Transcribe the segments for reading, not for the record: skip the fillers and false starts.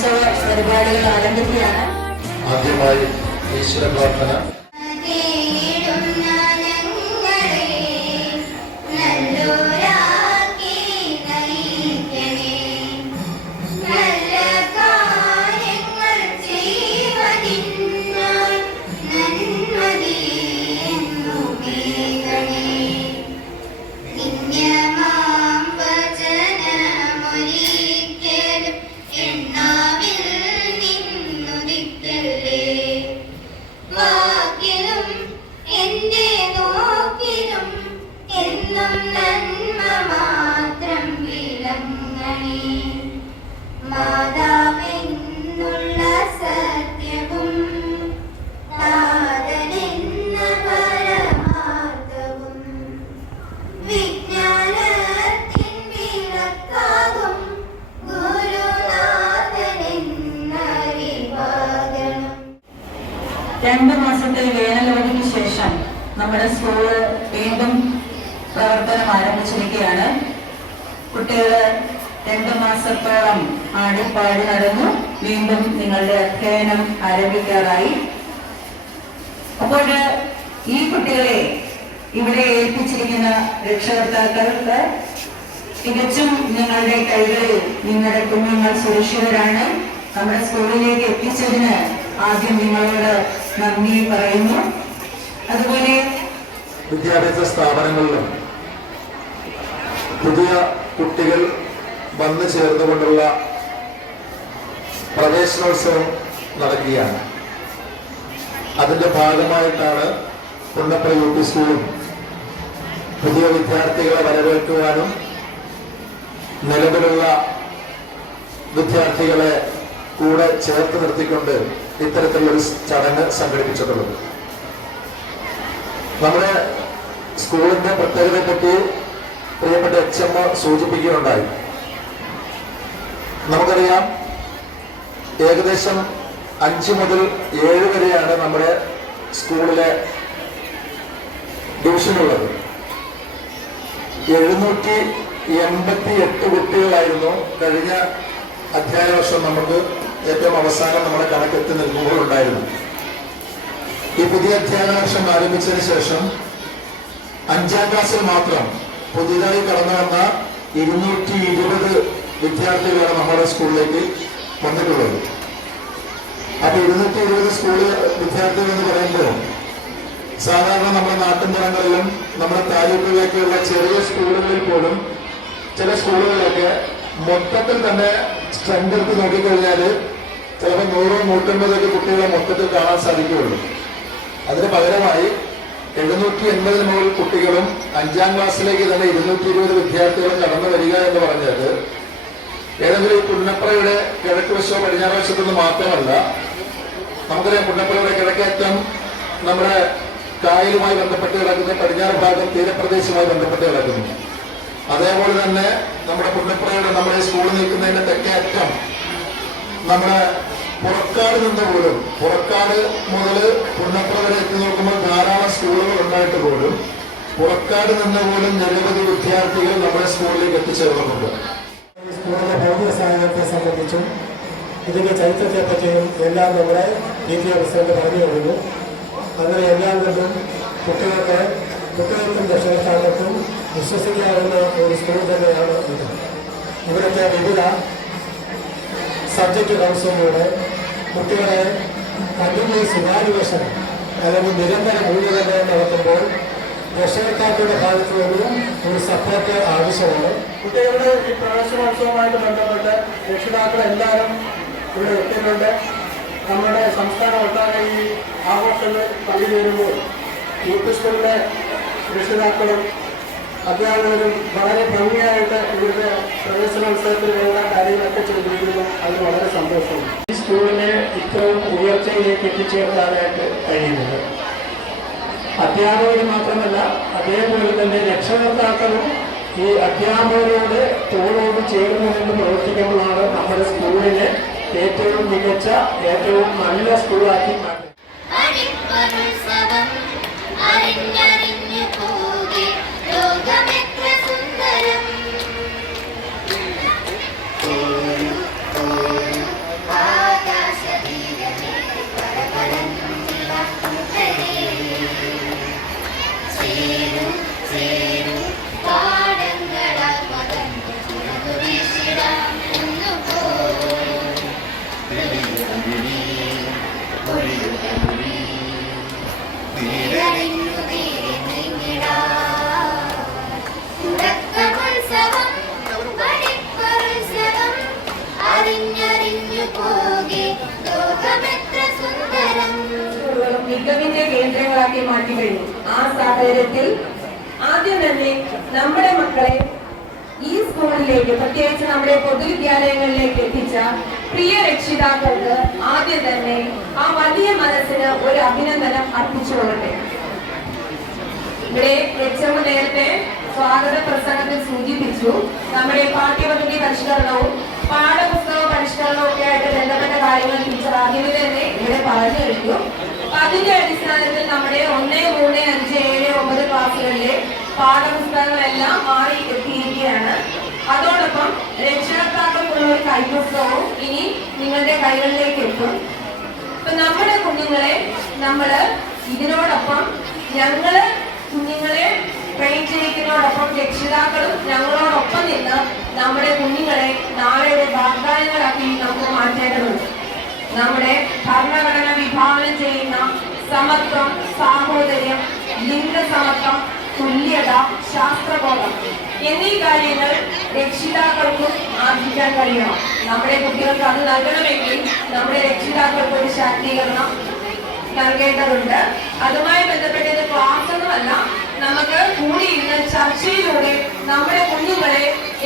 വാർഷികോത്സവ പരിപാടികൾ ആരംഭിക്കുകയാണ്. ആദ്യമായി ഈശ്വര പ്രാർത്ഥന. രണ്ടു മാസത്തെ വേനലവധിക്ക് ശേഷം നമ്മുടെ സ്കൂള് വീണ്ടും പ്രവർത്തനം ആരംഭിച്ചിരിക്കുകയാണ്. കുട്ടികള് 2 മാസത്തോളം ആടിപ്പാടി നടന്നു. വീണ്ടും നിങ്ങളുടെ അധ്യയനം ആരംഭിക്കാറായി. അപ്പോൾ ഈ കുട്ടികളെ ഇവിടെ ഏൽപ്പിച്ചിരിക്കുന്ന രക്ഷകർത്താക്കൾക്ക് തികച്ചും നിങ്ങളുടെ കൈകളിൽ നിങ്ങളുടെ കുഞ്ഞുങ്ങൾ സുരക്ഷിതരാണ്. നമ്മുടെ സ്കൂളിലേക്ക് എത്തിച്ചതിന് ആദ്യം നിങ്ങളോട് നന്ദി പറയുന്നു. അതുപോലെ വിദ്യാഭ്യാസ സ്ഥാപനങ്ങളിലും പുതിയ കുട്ടികൾ വന്നു ചേർന്നുകൊണ്ടുള്ള പ്രവേശനോത്സവം നടക്കുകയാണ്. അതിന്റെ ഭാഗമായിട്ടാണ് പുന്നപ്ര യു പി സ്കൂളും പുതിയ വിദ്യാർത്ഥികളെ വരവേൽക്കുവാനും നിലവിലുള്ള വിദ്യാർത്ഥികളെ കൂടെ ചേർത്ത് നിർത്തിക്കൊണ്ട് ഇത്തരത്തിലുള്ളൊരു ചടങ്ങ് സംഘടിപ്പിച്ചിട്ടുള്ളത്. നമ്മുടെ സ്കൂളിന്റെ പ്രത്യേകതയെ പറ്റി പ്രിയപ്പെട്ട HM സൂചിപ്പിക്കുകയുണ്ടായി. നമുക്കറിയാം, ഏകദേശം 5 മുതൽ 7 വരെയാണ് നമ്മുടെ സ്കൂളിലെ ഡിവിഷനുള്ളത്. 788 കുട്ടികളായിരുന്നു കഴിഞ്ഞ അധ്യയന വർഷം നമുക്ക് ഏറ്റവും അവസാനം നമ്മുടെ കണക്കെത്തി നിൽക്കുമ്പോൾ ഉണ്ടായിരുന്നു. ഈ പുതിയ അധ്യയന വർഷം ആരംഭിച്ചതിന് ശേഷം 5ാം ക്ലാസ്സിൽ മാത്രം പുതിയതായി കടന്നു വന്ന 220 വിദ്യാർത്ഥികളാണ് നമ്മുടെ സ്കൂളിലേക്ക് വന്നിട്ടുള്ളത്. അപ്പൊ 220 സ്കൂൾ വിദ്യാർത്ഥികൾ എന്ന് പറയുമ്പോൾ സാധാരണ നമ്മുടെ നാട്ടിൻപുറങ്ങളിലും നമ്മുടെ താലൂക്കുകളിലേക്കുള്ള ചെറിയ സ്കൂളുകളിൽ പോലും ചില സ്കൂളുകളിലൊക്കെ മൊത്തത്തിൽ തന്നെ സ്ട്രെങ്ത് എടുത്ത് നോക്കിക്കഴിഞ്ഞാൽ ചിലപ്പോൾ 100-150 കുട്ടികളെ മൊത്തത്തിൽ കാണാൻ സാധിക്കുകയുള്ളൂ. അതിന് പകരമായി 780 മുതൽ കുട്ടികളും 5ാം ക്ലാസ്സിലേക്ക് തന്നെ 220 വിദ്യാർത്ഥികളും കടന്നു വരിക എന്ന് പറഞ്ഞത് ഏതെങ്കിലും ഈ പുന്നപ്രയുടെ കിഴക്ക് വശമോ പടിഞ്ഞാറ് വശത്തു നിന്ന് മാത്രമല്ല. നമുക്കറിയാം, പുന്നപ്രയുടെ കിഴക്കേറ്റം നമ്മുടെ കായലുമായി ബന്ധപ്പെട്ട് കിടക്കുന്ന, പടിഞ്ഞാറ് ഭാഗം തീരപ്രദേശവുമായി ബന്ധപ്പെട്ട് കിടക്കുന്നു. അതേപോലെ തന്നെ നമ്മുടെ പുന്നപ്രയുടെ നമ്മുടെ സ്കൂളിൽ നിൽക്കുന്നതിന്റെ തെക്കേറ്റം നമ്മുടെ പുറക്കാട് നിന്ന് പോലും, പുറക്കാട് മുതൽ പുന്നപ്ര വരെ എത്തി നോക്കുമ്പോൾ ധാരാളം സ്കൂളുകൾ ഉണ്ടായിട്ട് പോലും പുറക്കാട് നിന്ന് പോലും നിരവധി വിദ്യാർത്ഥികൾ നമ്മുടെ സ്കൂളിലേക്ക് എത്തിച്ചേർന്നിട്ടുണ്ട്. സ്കൂളിലെ ഭൗതിക സാഹചര്യത്തെ സംബന്ധിച്ചും ഇതിന്റെ ചരിത്രത്തെ പറ്റിയും എല്ലാം നമ്മുടെ PTA പ്രസിഡന്റ് പറഞ്ഞു കഴിഞ്ഞു. അങ്ങനെ എല്ലാം കൊണ്ടും കുട്ടികൾക്കും രക്ഷകർത്താക്കൾക്കും വിശ്വസിക്കാവുന്ന ഒരു സ്കൂൾ തന്നെയാണ് ഇത്. ഇവിടുത്തെ വിവിധ സബ്ജക്റ്റ് കൗൺസിലൂടെ കുട്ടികളെ കണ്ടിന്യൂസ് ഇവാലുവേഷൻ അല്ലെങ്കിൽ നിരന്തര മൂല്യനിർണ്ണയം നടത്തുമ്പോൾ രക്ഷകർത്താക്കളുടെ ഭാഗത്തു നിന്നും ഒരു സപ്പോർട്ട് ആവശ്യമാണ്. കുട്ടികളുടെ ഈ പ്രവേശനോത്സവവുമായിട്ട് ബന്ധപ്പെട്ട് രക്ഷിതാക്കളെല്ലാവരും ഇവിടെ എത്തിയിട്ടുണ്ട്. നമ്മുടെ സംസ്ഥാനം ഒട്ടാകെ ഈ ആഘോഷങ്ങൾ പങ്കുചേരുമ്പോൾ UP സ്കൂളിലെ രക്ഷിതാക്കളും അധ്യാപകരും വളരെ ഭംഗിയായിട്ട് ഇവിടുത്തെ പ്രവേശനോത്സവത്തിൽ വേണ്ട കാര്യങ്ങളൊക്കെ ചെയ്തിരിക്കുന്നു. അതിന് വളരെ സന്തോഷമുണ്ട്. ഈ സ്കൂളിനെ ഇത്രയും ഉയർച്ചയിലേക്ക് എത്തിച്ചേർക്കാനായിട്ട് കഴിയുന്നത് അധ്യാപകർ മാത്രമല്ല, അതേപോലെ തന്നെ രക്ഷകർത്താക്കളും ഈ അധ്യാപകരോട് തോളോട് ചേർന്ന് നിന്ന് പ്രവർത്തിക്കുമ്പോഴാണ് നമ്മുടെ സ്കൂളിനെ ഏറ്റവും മികച്ച, ഏറ്റവും നല്ല സ്കൂളാക്കി മാറ്റുന്നത്. ഉണ്ടാക്കി മാറ്റി കഴിഞ്ഞു. ആ സാഹചര്യത്തിൽ ആദ്യം തന്നെ നമ്മുടെ മക്കളെ ഈ സ്കൂളിലേക്ക്, പ്രത്യേകിച്ച് നമ്മുടെ പൊതുവിദ്യാലയങ്ങളിലേക്ക് എത്തിച്ച പ്രിയ രക്ഷിതാക്കൾക്ക് ആദ്യം തന്നെ ആ വലിയ മനസ്സിന് ഒരു അഭിനന്ദനം അർപ്പിച്ചുകൊള്ളട്ടെ. ഇവിടെ എച്ച്.എം. നേരത്തെ സ്വാഗത പ്രസംഗത്തിൽ സൂചിപ്പിച്ചു, നമ്മുടെ പാഠ്യപദ്ധതി പരിഷ്കരണവും പാഠപുസ്തക പരിഷ്കരണവും ഒക്കെ ആയിട്ട് ബന്ധപ്പെട്ട കാര്യങ്ങൾ ടീച്ചർ ആദ്യമേ തന്നെ ഇവിടെ പറഞ്ഞു കഴിഞ്ഞു. അതിന്റെ അടിസ്ഥാനത്തിൽ നമ്മുടെ 1, 3, 5, 7, 9 ക്ലാസ്സുകളിലെ പാഠപുസ്തകങ്ങളെല്ലാം മാറി എത്തിയിരിക്കുകയാണ്. അതോടൊപ്പം രക്ഷകർത്താക്കൾക്കുള്ള ഒരു കൈപുസ്തകവും ഇനി നിങ്ങളുടെ കൈകളിലേക്ക് എത്തും. ഇപ്പൊ നമ്മുടെ കുഞ്ഞുങ്ങളെ നമ്മള് ഇതിനോടൊപ്പം ഞങ്ങള് കുഞ്ഞുങ്ങളെ ട്രെയിൻ ചെയ്യിക്കുന്നതോടൊപ്പം രക്ഷിതാക്കളും ഞങ്ങളോടൊപ്പം നിന്ന് നമ്മുടെ കുഞ്ഞുങ്ങളെ നാളെയുടെ വാഗ്ദാനങ്ങളാക്കി നമുക്ക് മാറ്റേണ്ടതുണ്ട്. നമ്മുടെ ഭരണഘടന വിഭാവനം ചെയ്യുന്ന സമത്വം, സാഹോദര്യം, ലിംഗസമത്വം, തുല്യത, ശാസ്ത്രബോധം എന്നീ കാര്യങ്ങൾ രക്ഷിതാക്കൾക്കും ആർജിക്കാൻ കഴിയണം. നമ്മുടെ കുട്ടികൾക്ക് അത് നൽകണമെങ്കിൽ നമ്മുടെ രക്ഷിതാക്കൾക്ക് ഒരു ശാക്തീകരണം നൽകേണ്ടതുണ്ട്. അതുമായി ബന്ധപ്പെട്ട് ഇത് ക്ലാസ്സൊന്നുമല്ല, നമുക്ക് കൂടിയിരുന്ന ചർച്ചയിലൂടെ നമ്മുടെ കുഞ്ഞുങ്ങളെ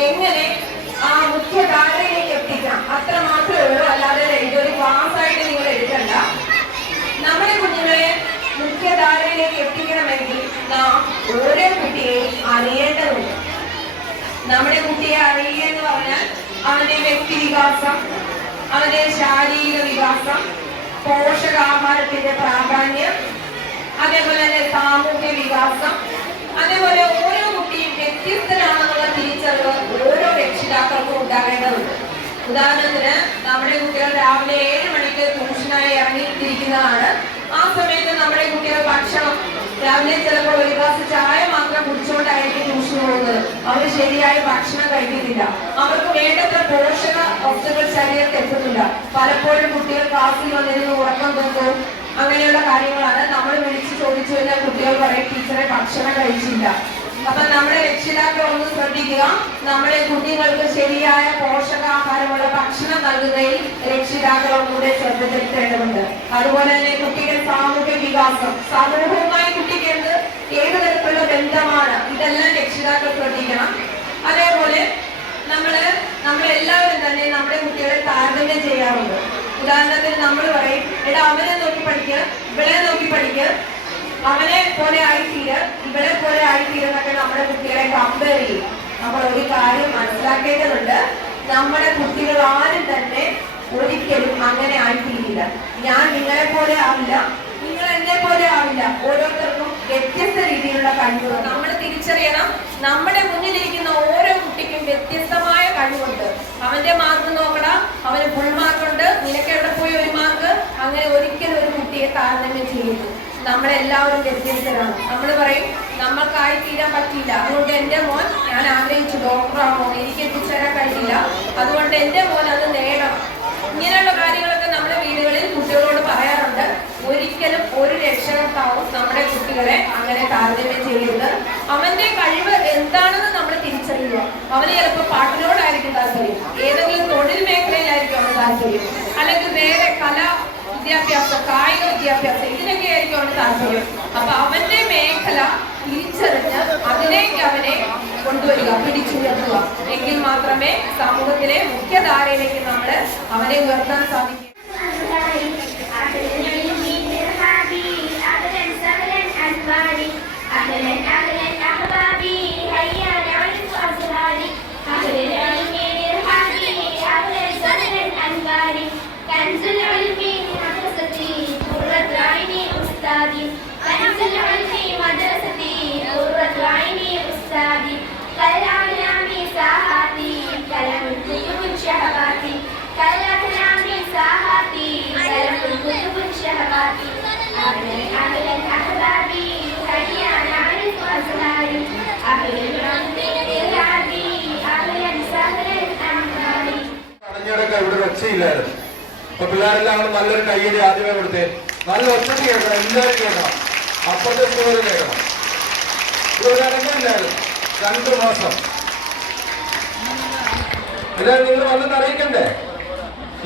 എങ്ങനെ ആ മുഖ്യധാരയിലേക്ക് എത്തിക്കാം, അത്ര മാത്രമേ ഉള്ളൂ. അല്ലാതെ ഇതൊരു ക്ലാസ് ആയിട്ട് നിങ്ങൾ എടുക്കണ്ട. നമ്മുടെ കുഞ്ഞുങ്ങളെ മുഖ്യധാരയിലേക്ക് എത്തിക്കണമെങ്കിൽ നാം ഓരോ കുട്ടിയെയും അറിയേണ്ടതുണ്ട്. നമ്മുടെ കുട്ടിയെ അറിയുക എന്ന് പറഞ്ഞാൽ അവന്റെ വ്യക്തി വികാസം, അവന്റെ ശാരീരിക വികാസം, പോഷകാഹാരത്തിന്റെ പ്രാധാന്യം, അതേപോലെ തന്നെ സാമൂഹ്യ വികാസം, അതേപോലെ ഓരോ കുട്ടിയും വ്യത്യസ്തരാണെന്നുള്ള തിരിച്ചറിവ് ഓരോ രക്ഷിതാക്കൾക്കും ഉണ്ടാകേണ്ടതുണ്ട്. ഉദാഹരണത്തിന് നമ്മുടെ കുട്ടികൾ രാവിലെ 7 മണിക്ക് ട്യൂഷനായി ഇറങ്ങിയിരിക്കുന്നതാണ്. ആ സമയത്ത് നമ്മുടെ കുട്ടികൾ ഭക്ഷണം രാവിലെ ചിലപ്പോൾ ഒരു ഗ്ലാസ് ചായ മാത്രം കുടിച്ചുകൊണ്ടായിരിക്കും ട്യൂഷന് പോകുന്നത്. അവർ ശരിയായ ഭക്ഷണം കഴിക്കുന്നില്ല. അവർക്ക് വേണ്ടത്ര പോഷക വസ്തുക്കൾ ശരീരത്തിൽ എത്തുന്നില്ല. പലപ്പോഴും കുട്ടികൾ ക്ലാസ്സിൽ വന്നിരുന്ന് ഉറക്കം തൂക്കും. അങ്ങനെയുള്ള കാര്യങ്ങളാണ്. നമ്മൾ വിളിച്ച് ചോദിച്ചു കഴിഞ്ഞാൽ കുട്ടികൾ പറയും ടീച്ചറെ ഭക്ഷണം കഴിച്ചില്ല. അപ്പൊ നമ്മുടെ രക്ഷിതാക്കൾ ഒന്ന് ശ്രദ്ധിക്കുക. നമ്മുടെ കുഞ്ഞുങ്ങൾക്ക് ശരിയായ പോഷകാഹാരമുള്ള ഭക്ഷണം നൽകുന്നതിൽ രക്ഷിതാക്കൾ ഒന്നുകൂടെ ശ്രദ്ധ ചെലുത്തേണ്ടതുണ്ട്. അതുപോലെ തന്നെ കുട്ടിയുടെ സാമൂഹ്യ വികാസം, സമൂഹവുമായി കുട്ടിക്ക് ഏത് തരത്തിലുള്ള ബന്ധമാണ്, ഇതെല്ലാം രക്ഷിതാക്കൾ ശ്രദ്ധിക്കണം. അതേപോലെ നമ്മളെല്ലാവരും തന്നെ നമ്മുടെ കുട്ടികളെ താരതമ്യം ചെയ്യാറുണ്ട്. ഉദാഹരണത്തിന് നമ്മൾ പറയും, എടാ അവനെ നോക്കി പഠിക്കുക, ഇവളെ നോക്കി പഠിക്കുക, അവനെ പോലെ ആയിത്തീര്, ഇവളെ പോലെ ആയിത്തീരെന്നൊക്കെ നമ്മുടെ കുട്ടികളെ കമ്പയർ ചെയ്യും. നമ്മൾ ഒരു കാര്യം മനസ്സിലാക്കേണ്ടതുണ്ട്, നമ്മുടെ കുട്ടികൾ ആരും തന്നെ ഒരിക്കലും അങ്ങനെ ആയിത്തീരില്ല. ഞാൻ നിങ്ങളെ പോലെ ആവില്ല, നിങ്ങൾ എന്നെ പോലെ ആവില്ല. ഓരോരുത്തർക്കും വ്യത്യസ്ത രീതിയിലുള്ള കഴിവുകൾ നമ്മൾ തിരിച്ചറിയണം. നമ്മുടെ മുന്നിലിരിക്കുന്ന ഓരോ കുട്ടിക്കും വ്യത്യസ്തമായ കഴിവുണ്ട്. അവന്റെ മാർക്ക് നോക്കണം, അവന് ഫുൾ മാർക്കുണ്ട്, നിനക്ക് എവിടെ പോയി 1 മാർക്ക്, അങ്ങനെ ഒരിക്കലും ഒരു കുട്ടിയെ താരതമ്യം ചെയ്യുന്നു. നമ്മളെല്ലാവരും വ്യത്യസ്തരാണ്. നമ്മൾ പറയും നമ്മൾക്കായി തീരാൻ പറ്റില്ല, അതുകൊണ്ട് എന്റെ മോൻ, ഞാൻ ആഗ്രഹിച്ചു ഡോക്ടറാണോ, എനിക്ക് എത്തിച്ചേരാൻ കഴിയില്ല, അതുകൊണ്ട് എന്റെ മോൻ അത് നേടണം. ഇങ്ങനെയുള്ള കാര്യങ്ങളൊക്കെ നമ്മുടെ വീടുകളിൽ കുട്ടികളോട് പറയാറുണ്ട്. ഒരിക്കലും ഒരു രക്ഷകർത്താവും നമ്മുടെ കുട്ടികളെ അങ്ങനെ താരതമ്യം ചെയ്യരുത്. അവന്റെ കഴിവ് എന്താണെന്ന് നമ്മൾ തിരിച്ചറിയുക. അവന് ചിലപ്പോൾ പാട്ടിനോടായിരിക്കും താല്പര്യം, ഏതെങ്കിലും തൊഴിൽ മേഖലയിലായിരിക്കും അവന് താല്പര്യം, അല്ലെങ്കിൽ വേറെ വിദ്യാഭ്യാസം, കായിക വിദ്യാഭ്യാസം, ഇതിനൊക്കെ ആയിരിക്കും അവന് താല്പര്യം. അപ്പൊ അവന്റെ മേഖല തിരിച്ചറിഞ്ഞ് അതിലേക്ക് അവനെ കൊണ്ടുവരിക, പിടിച്ചുയർത്തുക. എങ്കിൽ മാത്രമേ സമൂഹത്തിലെ മുഖ്യധാരയിലേക്ക് നമ്മൾ അവനെ ഉയർത്താൻ സാധിക്കൂ. പറഞ്ഞിടക്ക് ഇവിടെ ഒച്ചയില്ലായിരുന്നു. അപ്പൊ പിള്ളേരെല്ലാം നല്ലൊരു കയ്യിൽ ആദ്യമേ കൊടുത്തേ. നല്ല ഒച്ചയ്ക്ക് കേൾക്കണം, എല്ലാവരും കേൾക്കണം, അപ്പുറത്തെ സ്കൂളിൽ കേൾക്കണം. ഇവിടെ അടങ്ങില്ലായിരുന്നു 2 മാസം. എല്ലാവരും നിങ്ങൾ വന്നെന്ന് അറിയിക്കണ്ടേ?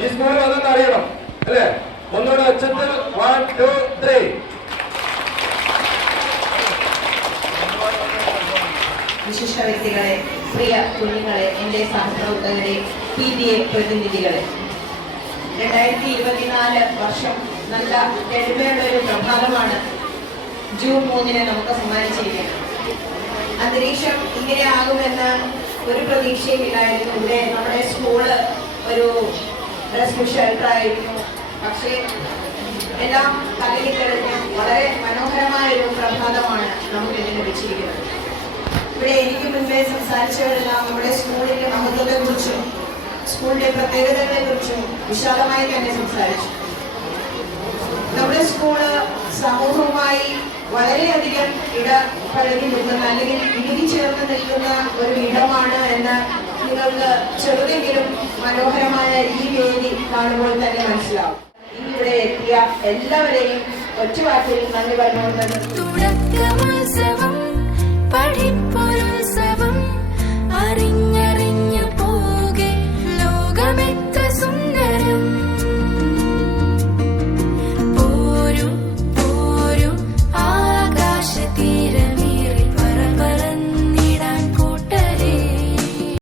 ഈ സ്കൂളിൽ വന്നെന്ന് അറിയണം അല്ലേ? ഒന്നുകൂടെ ഒച്ചത്തിൽ 1, 2, 3. വിശിഷ്ട വ്യക്തികളെ, പ്രിയ കുഞ്ഞുങ്ങളെ, എൻ്റെ സഹപ്രവർത്തകരെ, PTA പ്രതിനിധികളെ, 2024 വർഷം നല്ല എളിമയുള്ള ഒരു പ്രഭാതമാണ് ജൂൺ 3 നമുക്ക് സമ്മാനിച്ചിരിക്കുന്നത്. അന്തരീക്ഷം ഇങ്ങനെയാകുമെന്ന് ഒരു പ്രതീക്ഷയുമില്ലായിരുന്നു. ഇവിടെ നമ്മുടെ സ്കൂള് ഒരു റെസ്ക്യൂ ഷെൽട്ടറായിരുന്നു. പക്ഷേ എല്ലാം കലകിത്തെളിഞ്ഞ് വളരെ മനോഹരമായ ഒരു പ്രഭാതമാണ് നമുക്ക് ഇന്ന് ലഭിച്ചിരിക്കുന്നത്. ഇവിടെ എനിക്ക് മുൻപേ സംസാരിച്ചവരെല്ലാം നമ്മുടെ സ്കൂളിന്റെ മഹത്വത്തെക്കുറിച്ചും സ്കൂളിന്റെ പ്രത്യേകതകളെക്കുറിച്ചും വിശാലമായി തന്നെ സംസാരിച്ചു. നമ്മുടെ സ്കൂള് സമൂഹവുമായി വളരെയധികം ഇടപഴകി നിൽക്കുന്ന അല്ലെങ്കിൽ ഇഴുകിച്ചേർന്ന് നിൽക്കുന്ന ഒരു ഇടമാണ് എന്ന് നിങ്ങൾക്ക് ചെറുതെങ്കിലും മനോഹരമായ ഈ വേദി കാണുമ്പോൾ തന്നെ മനസ്സിലാവും. ഇവിടെ എത്തിയ എല്ലാവരെയും ഒറ്റവാക്കിൽ നന്ദി പറഞ്ഞുകൊണ്ട് തുടക്കമുത്സവം പഠിപ്പുത്സവം അറിഞ്ഞ